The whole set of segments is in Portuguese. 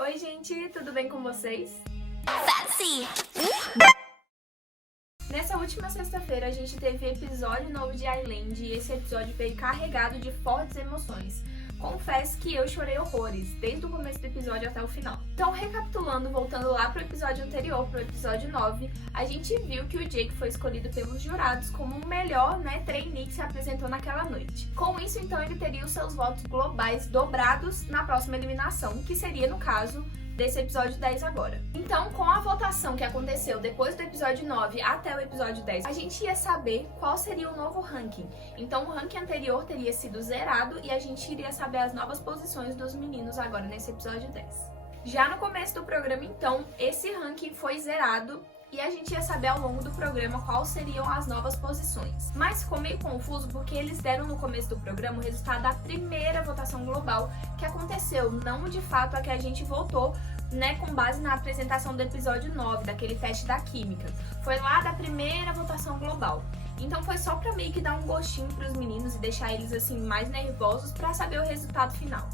Oi gente, tudo bem com vocês? Fancy! Nessa última sexta-feira a gente teve episódio novo de Island e esse episódio veio carregado de fortes emoções. Confesso que eu chorei horrores, desde o começo do episódio até o final. Então, recapitulando, voltando lá pro episódio anterior, pro episódio 9, a gente viu que o Jake foi escolhido pelos jurados como o melhor, trainee que se apresentou naquela noite. Com isso, então, ele teria os seus votos globais dobrados na próxima eliminação, que seria, no caso, desse episódio 10 agora. Então, com a votação que aconteceu depois do episódio 9 até o episódio 10, a gente ia saber qual seria o novo ranking. Então, o ranking anterior teria sido zerado e a gente iria saber as novas posições dos meninos agora nesse episódio 10. Já no começo do programa, então, esse ranking foi zerado e a gente ia saber ao longo do programa quais seriam as novas posições. Mas ficou meio confuso porque eles deram no começo do programa o resultado da primeira votação global que aconteceu, não de fato a que a gente votou, com base na apresentação do episódio 9, daquele teste da química. Foi lá da primeira votação global. Então foi só pra meio que dar um gostinho pros meninos e deixar eles assim mais nervosos pra saber o resultado final.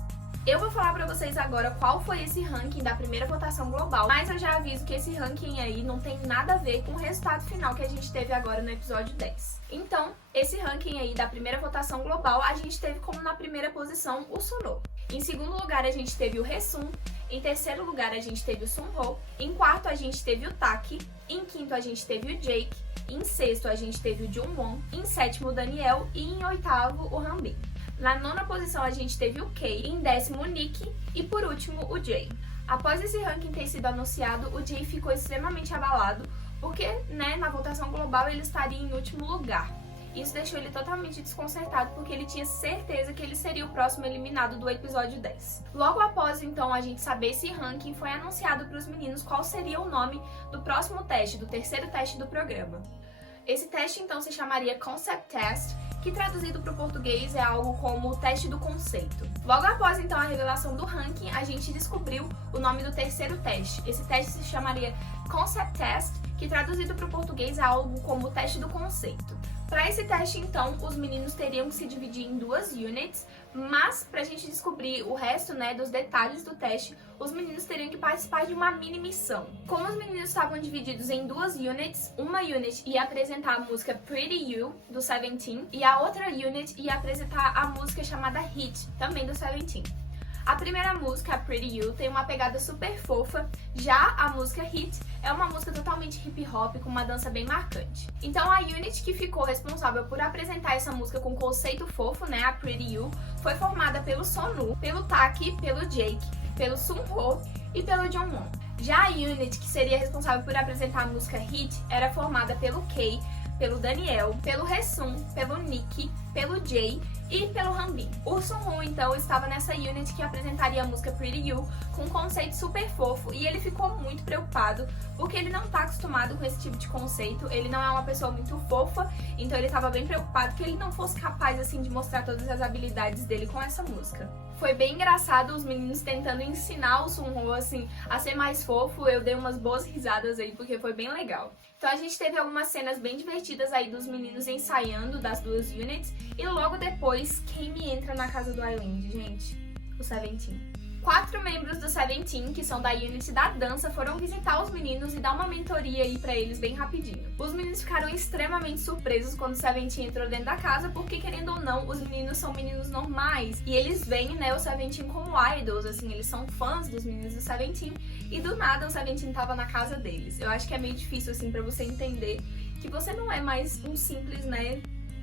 Eu vou falar pra vocês agora qual foi esse ranking da primeira votação global, mas eu já aviso que esse ranking aí não tem nada a ver com o resultado final que a gente teve agora no episódio 10. Então, esse ranking aí da primeira votação global, a gente teve como na primeira posição o Sunho. Em segundo lugar, a gente teve o Haesung. Em terceiro lugar, a gente teve o Sunho. Em quarto, a gente teve o Taki. Em quinto, a gente teve o Jake. Em sexto, a gente teve o Jungwon. Em sétimo, o Daniel. E em oitavo, o Hanbin. Na nona posição, a gente teve o Kei. Em décimo, o Nick. E por último, o Jae. Após esse ranking ter sido anunciado, o Jae ficou extremamente abalado, porque, na votação global, ele estaria em último lugar. Isso deixou ele totalmente desconcertado, porque ele tinha certeza que ele seria o próximo eliminado do episódio 10. Logo após, então, a gente saber esse ranking, foi anunciado para os meninos qual seria o nome do próximo teste, do terceiro teste do programa. Esse teste, então, se chamaria Concept Test, que traduzido para o português é algo como o teste do conceito. Logo após, então, a revelação do ranking, a gente descobriu o nome do terceiro teste. Esse teste se chamaria Concept Test, que traduzido para o português é algo como o teste do conceito. Para esse teste, então, os meninos teriam que se dividir em duas units, mas para a gente descobrir o resto, dos detalhes do teste, os meninos teriam que participar de uma mini missão. Como os meninos estavam divididos em duas units, uma unit ia apresentar a música Pretty You, do Seventeen, e a outra unit ia apresentar a música chamada Hit, também do Seventeen. A primeira música, a Pretty You, tem uma pegada super fofa, já a música Hit é uma música totalmente hip hop com uma dança bem marcante. Então a unit que ficou responsável por apresentar essa música com conceito fofo, a Pretty You, foi formada pelo Sunho, pelo Taki, pelo Jake, pelo Sunho e pelo Jungwon. Já a unit que seria responsável por apresentar a música Hit era formada pelo Kei, pelo Daniel, pelo Haesung, pelo Nick, pelo Jae e pelo Hanbin. O Sunho, então, estava nessa unit que apresentaria a música Pretty You com um conceito super fofo e ele ficou muito preocupado porque ele não está acostumado com esse tipo de conceito, ele não é uma pessoa muito fofa, então ele estava bem preocupado que ele não fosse capaz, assim, de mostrar todas as habilidades dele com essa música. Foi bem engraçado os meninos tentando ensinar o Sunho, assim, a ser mais fofo. Eu dei umas boas risadas aí, porque foi bem legal. Então a gente teve algumas cenas bem divertidas aí dos meninos ensaiando das duas units. E logo depois, quem me entra na casa do Island, gente? O Seventeen. 4 membros do Seventeen, que são da unit da dança, foram visitar os meninos e dar uma mentoria aí pra eles bem rapidinho. Os meninos ficaram extremamente surpresos quando o Seventeen entrou dentro da casa, porque querendo ou não, os meninos são meninos normais. E eles veem, o Seventeen como idols, assim, eles são fãs dos meninos do Seventeen. E do nada o Seventeen tava na casa deles. Eu acho que é meio difícil, assim, pra você entender que você não é mais um simples,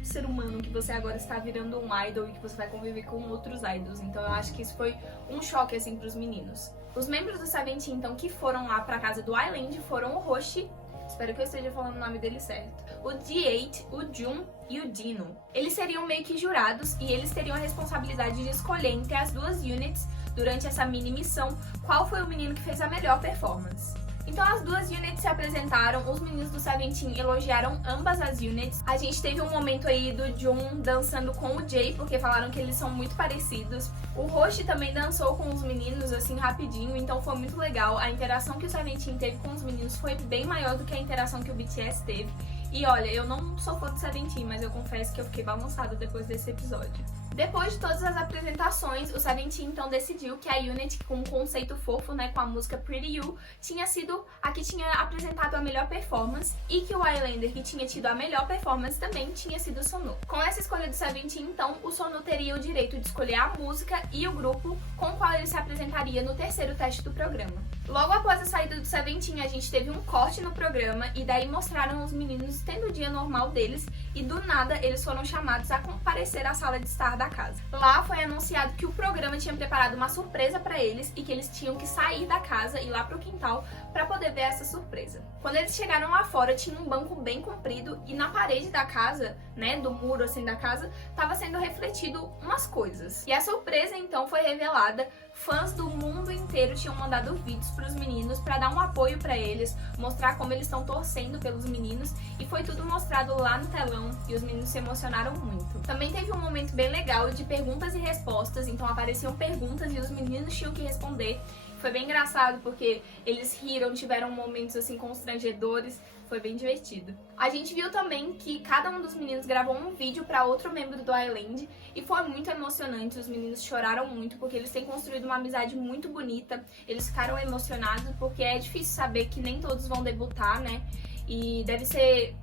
ser humano, que você agora está virando um idol e que você vai conviver com outros idols. Então eu acho que isso foi um choque, assim, pros meninos. Os membros do Seventeen, então, que foram lá pra casa do Island foram o Hoshi, espero que eu esteja falando o nome dele certo, o D8, o Jun e o Dino. Eles seriam meio que jurados e eles teriam a responsabilidade de escolher entre as duas units, durante essa mini missão, qual foi o menino que fez a melhor performance. Então as duas units se apresentaram, os meninos do Seventeen elogiaram ambas as units. A gente teve um momento aí do Jun dançando com o Jae, porque falaram que eles são muito parecidos. O Hoshi também dançou com os meninos, assim, rapidinho, então foi muito legal. A interação que o Seventeen teve com os meninos foi bem maior do que a interação que o BTS teve. E olha, eu não sou fã do Seventeen, mas eu confesso que eu fiquei balançada depois desse episódio. Depois de todas as apresentações, o Seventeen então decidiu que a Unit, com um conceito fofo, né, com a música Pretty You, tinha sido a que tinha apresentado a melhor performance e que o Islander, que tinha tido a melhor performance, também tinha sido o Sunwoo. Com essa escolha do Seventeen, então, o Sunwoo teria o direito de escolher a música e o grupo com o qual ele se apresentaria no terceiro teste do programa. Logo após a saída do Seventeen, a gente teve um corte no programa e daí mostraram os meninos tendo o dia normal deles e do nada eles foram chamados a comparecer à sala de estar da casa. Lá foi anunciado que o programa tinha preparado uma surpresa para eles e que eles tinham que sair da casa e ir lá pro quintal para poder ver essa surpresa. Quando eles chegaram lá fora, tinha um banco bem comprido e na parede da casa, né, do muro assim da casa, estava sendo refletido umas coisas. E a surpresa então foi revelada. Fãs do mundo inteiro tinham mandado vídeos para os meninos para dar um apoio para eles, mostrar como eles estão torcendo pelos meninos e foi tudo mostrado lá no telão e os meninos se emocionaram muito. Também teve um momento bem legal de perguntas e respostas, então apareciam perguntas e os meninos tinham que responder. Foi bem engraçado porque eles riram, tiveram momentos assim constrangedores, foi bem divertido. A gente viu também que cada um dos meninos gravou um vídeo para outro membro do Island e foi muito emocionante, os meninos choraram muito porque eles têm construído uma amizade muito bonita, eles ficaram emocionados porque é difícil saber que nem todos vão debutar, né? E deve ser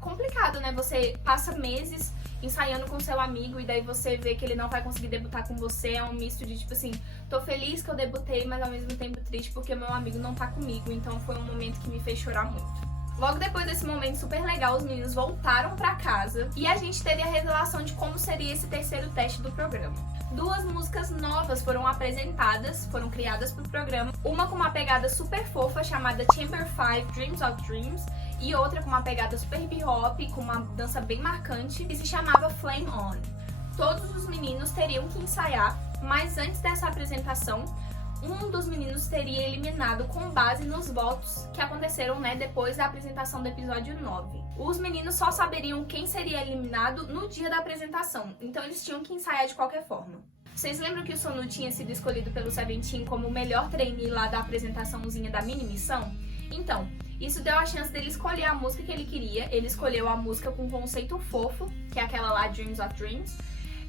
complicado, né? Você passa meses ensaiando com seu amigo e daí você vê que ele não vai conseguir debutar com você, é um misto de tipo assim, tô feliz que eu debutei, mas ao mesmo tempo triste porque meu amigo não tá comigo, então foi um momento que me fez chorar muito. Logo depois desse momento super legal, os meninos voltaram pra casa e a gente teve a revelação de como seria esse terceiro teste do programa. Duas músicas novas foram apresentadas, foram criadas pro programa, uma com uma pegada super fofa chamada Chamber 5 Dreams of Dreams e outra com uma pegada super hip-hop, com uma dança bem marcante, que se chamava Flame On. Todos os meninos teriam que ensaiar, mas antes dessa apresentação, um dos meninos teria eliminado com base nos votos que aconteceram, né, depois da apresentação do episódio 9. Os meninos só saberiam quem seria eliminado no dia da apresentação, então eles tinham que ensaiar de qualquer forma. Vocês lembram que o Sunwoo tinha sido escolhido pelo Seventeen como o melhor trainee lá da apresentaçãozinha da mini missão? Então, isso deu a chance dele escolher a música que ele queria. Ele escolheu a música com conceito fofo, que é aquela lá Dreams of Dreams,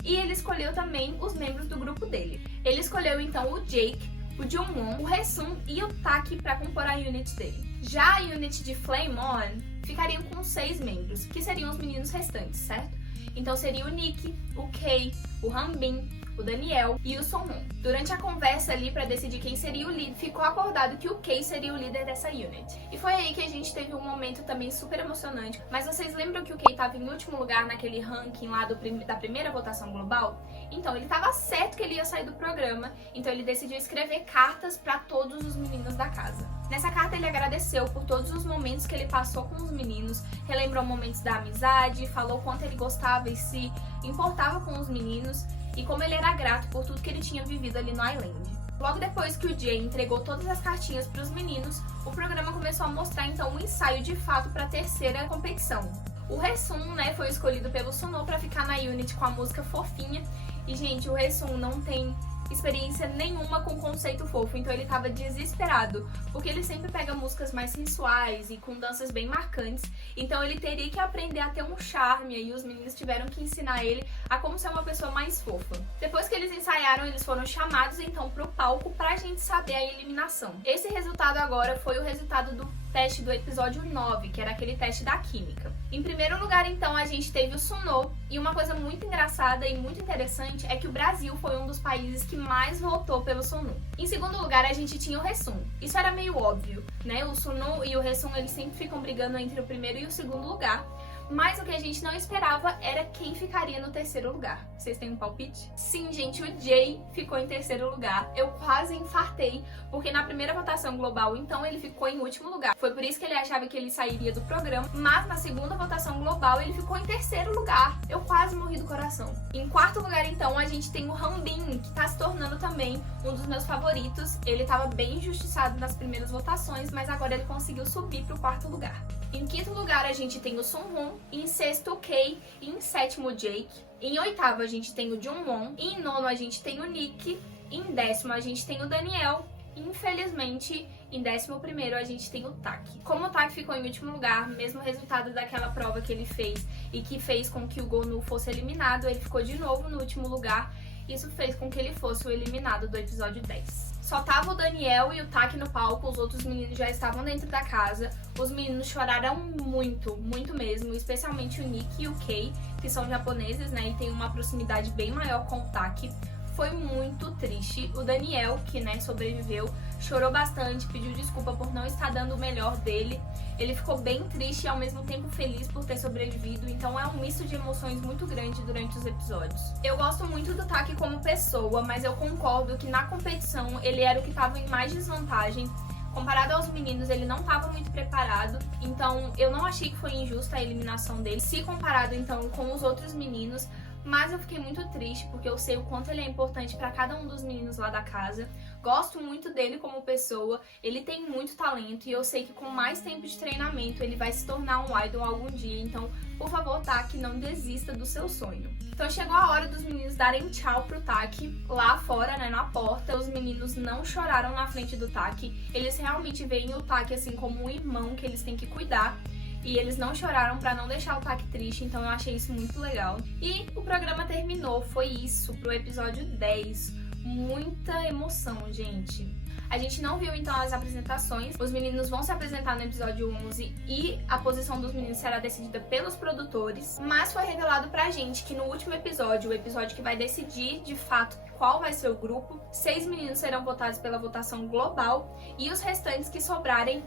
e ele escolheu também os membros do grupo dele. Ele escolheu então o Jake, o Jungwon, o Haesung e o Taki para compor a unit dele. Já a unit de Flame On ficariam com 6 membros, que seriam os meninos restantes, certo? Então seria o Nick, o Kei, o Hanbin, o Daniel e o Sunwoo. Durante a conversa ali para decidir quem seria o líder, ficou acordado que o Kei seria o líder dessa unit. E foi aí que a gente teve um momento também super emocionante. Mas vocês lembram que o Kei estava em último lugar naquele ranking lá da primeira votação global? Então ele estava certo que ele ia sair do programa, então ele decidiu escrever cartas para todos os meninos da casa. Nessa carta ele agradeceu por todos os momentos que ele passou com os meninos, relembrou momentos da amizade, falou quanto ele gostava e se importava com os meninos e como ele era grato por tudo que ele tinha vivido ali no Island. Logo depois que o Jay entregou todas as cartinhas para os meninos, o programa começou a mostrar então um ensaio de fato para a terceira competição. O Haesung, né, foi escolhido pelo Sunwoo para ficar na unit com a música fofinha. E, gente, o Haesung não tem experiência nenhuma com conceito fofo, então ele tava desesperado, porque ele sempre pega músicas mais sensuais e com danças bem marcantes, então ele teria que aprender a ter um charme, e os meninos tiveram que ensinar ele a como ser uma pessoa mais fofa. Depois que eles ensaiaram, eles foram chamados então pro palco pra gente saber a eliminação. Esse resultado agora foi o resultado do teste do episódio 9, que era aquele teste da química. Em primeiro lugar, então, a gente teve o Sunwoo, e uma coisa muito engraçada e muito interessante é que o Brasil foi um dos países que mais votou pelo Sunwoo. Em segundo lugar, a gente tinha o Haesung. Isso era meio óbvio, né? O Sunwoo e o Haesung, eles sempre ficam brigando entre o primeiro e o segundo lugar. Mas o que a gente não esperava era quem ficaria no terceiro lugar. Vocês têm um palpite? Sim, gente, o Jay ficou em terceiro lugar. Eu quase infartei, porque na primeira votação global, então, ele ficou em último lugar. Foi por isso que ele achava que ele sairia do programa, mas na segunda votação global, ele ficou em terceiro lugar. Eu quase morri do coração. Em quarto lugar, então, a gente tem o Hanbin, que tá se tornando também um dos meus favoritos. Ele tava bem injustiçado nas primeiras votações, mas agora ele conseguiu subir pro quarto lugar. Em quinto lugar, a gente tem o Sunwoo, em sexto o Kei, e em sétimo o Jake. Em oitavo, a gente tem o Jungwon, e em nono, a gente tem o Nick, em décimo, a gente tem o Daniel, Infelizmente, em 11º a gente tem o Taki. Como o Taki ficou em último lugar, mesmo resultado daquela prova que ele fez e que fez com que o Gonu fosse eliminado, ele ficou de novo no último lugar. Isso fez com que ele fosse o eliminado do episódio 10. Só tava o Daniel e o Taki no palco, os outros meninos já estavam dentro da casa. Os meninos choraram muito, muito mesmo, especialmente o Nick e o Kei, que são japoneses, né, e tem uma proximidade bem maior com o Taki. Foi muito triste. O Daniel, que, né, sobreviveu, chorou bastante, pediu desculpa por não estar dando o melhor dele. Ele ficou bem triste e ao mesmo tempo feliz por ter sobrevivido, então é um misto de emoções muito grande durante os episódios. Eu gosto muito do Taki como pessoa, mas eu concordo que na competição ele era o que estava em mais desvantagem. Comparado aos meninos, ele não estava muito preparado, então eu não achei que foi injusta a eliminação dele, se comparado então com os outros meninos. Mas eu fiquei muito triste porque eu sei o quanto ele é importante para cada um dos meninos lá da casa. Gosto muito dele como pessoa, ele tem muito talento e eu sei que com mais tempo de treinamento ele vai se tornar um idol algum dia. Então, por favor, Taki, não desista do seu sonho. Então chegou a hora dos meninos darem tchau pro Taki lá fora, né, na porta. Os meninos não choraram na frente do Taki, eles realmente veem o Taki assim como um irmão que eles têm que cuidar. E eles não choraram pra não deixar o Taki triste, então eu achei isso muito legal. E o programa terminou, foi isso, pro episódio 10. Muita emoção, gente. A gente não viu então as apresentações, os meninos vão se apresentar no episódio 11 e a posição dos meninos será decidida pelos produtores, mas foi revelado pra gente que no último episódio, o episódio que vai decidir de fato qual vai ser o grupo, 6 meninos serão votados pela votação global e os restantes que sobrarem,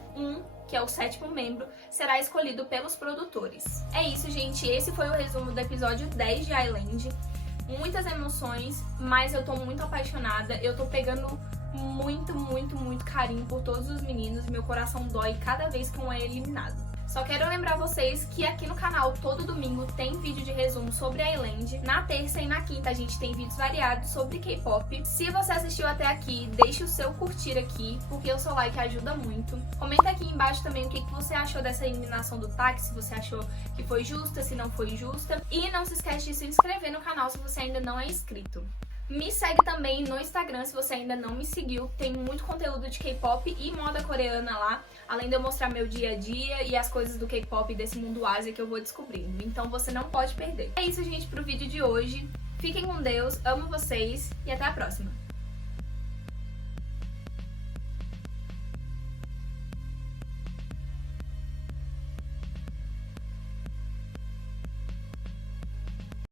que é o 7º membro, será escolhido pelos produtores. É isso, gente, esse foi o resumo do episódio 10 de Island. Muitas emoções, mas eu tô muito apaixonada, eu tô pegando muito, muito, muito carinho por todos os meninos, meu coração dói cada vez que um é eliminado. Só quero lembrar vocês que aqui no canal, todo domingo, tem vídeo de resumo sobre a Island. Na terça e na quinta a gente tem vídeos variados sobre K-pop. Se você assistiu até aqui, deixe o seu curtir aqui, porque o seu like ajuda muito. Comenta aqui embaixo também o que você achou dessa eliminação do Taki, se você achou que foi justa, se não foi justa. E não se esquece de se inscrever no canal se você ainda não é inscrito. Me segue também no Instagram se você ainda não me seguiu, tem muito conteúdo de K-pop e moda coreana lá, além de eu mostrar meu dia a dia e as coisas do K-pop e desse mundo Ásia que eu vou descobrindo, então você não pode perder. É isso, gente, pro vídeo de hoje. Fiquem com Deus, amo vocês e até a próxima!